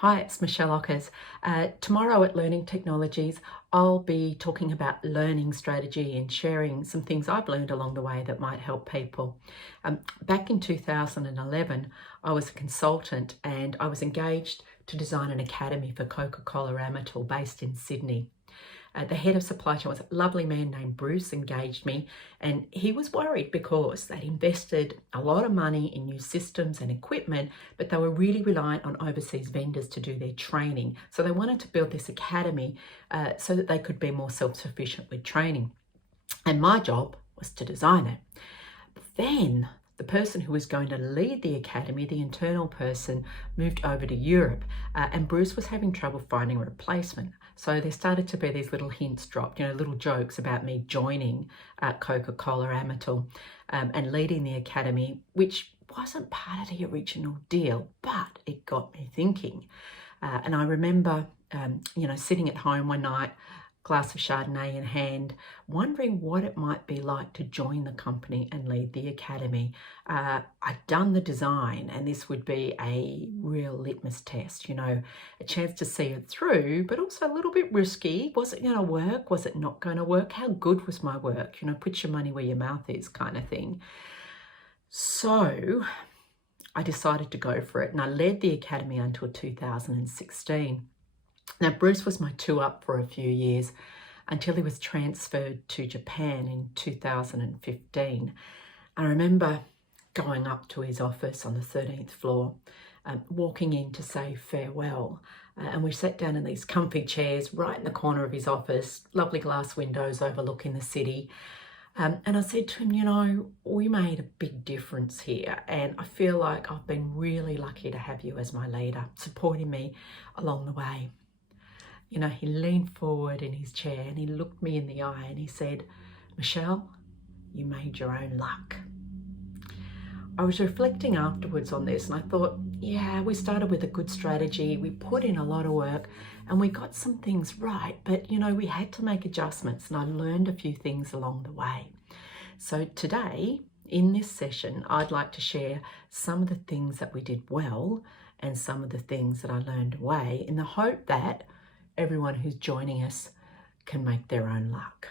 Hi, it's Michelle Ockers. Tomorrow at Learning Technologies, I'll be talking about learning strategy and sharing some things I've learned along the way that might help people. Back in 2011, I was a consultant and I was engaged to design an academy for Coca-Cola Amatil based in Sydney. The head of supply chain was a lovely man named Bruce, engaged me, and he was worried because they'd invested a lot of money in new systems and equipment, but they were really reliant on overseas vendors to do their training. So they wanted to build this academy so that they could be more self-sufficient with training. And my job was to design it. But then the person who was going to lead the academy, the internal person, moved over to Europe, and Bruce was having trouble finding a replacement. So there started to be these little hints dropped, little jokes about me joining Coca-Cola Amatil and leading the academy, which wasn't part of the original deal, but it got me thinking. And I remember, sitting at home one night, glass of Chardonnay in hand, wondering what it might be like to join the company and lead the academy. I'd done the design, and this would be a real litmus test, a chance to see it through, but also a little bit risky. Was it going to work? Was it not going to work? How good was my work? Put your money where your mouth is kind of thing. So I decided to go for it, and I led the academy until 2016. Now, Bruce was my two-up for a few years until he was transferred to Japan in 2015. I remember going up to his office on the 13th floor, walking in to say farewell. And we sat down in these comfy chairs right in the corner of his office, lovely glass windows overlooking the city. And I said to him, we made a big difference here, and I feel like I've been really lucky to have you as my leader, supporting me along the way. He leaned forward in his chair and he looked me in the eye and he said, "Michelle, you made your own luck." I was reflecting afterwards on this and I thought, yeah, we started with a good strategy, we put in a lot of work and we got some things right, but we had to make adjustments, and I learned a few things along the way. So today, in this session, I'd like to share some of the things that we did well and some of the things that I learned away, in the hope that everyone who's joining us can make their own luck.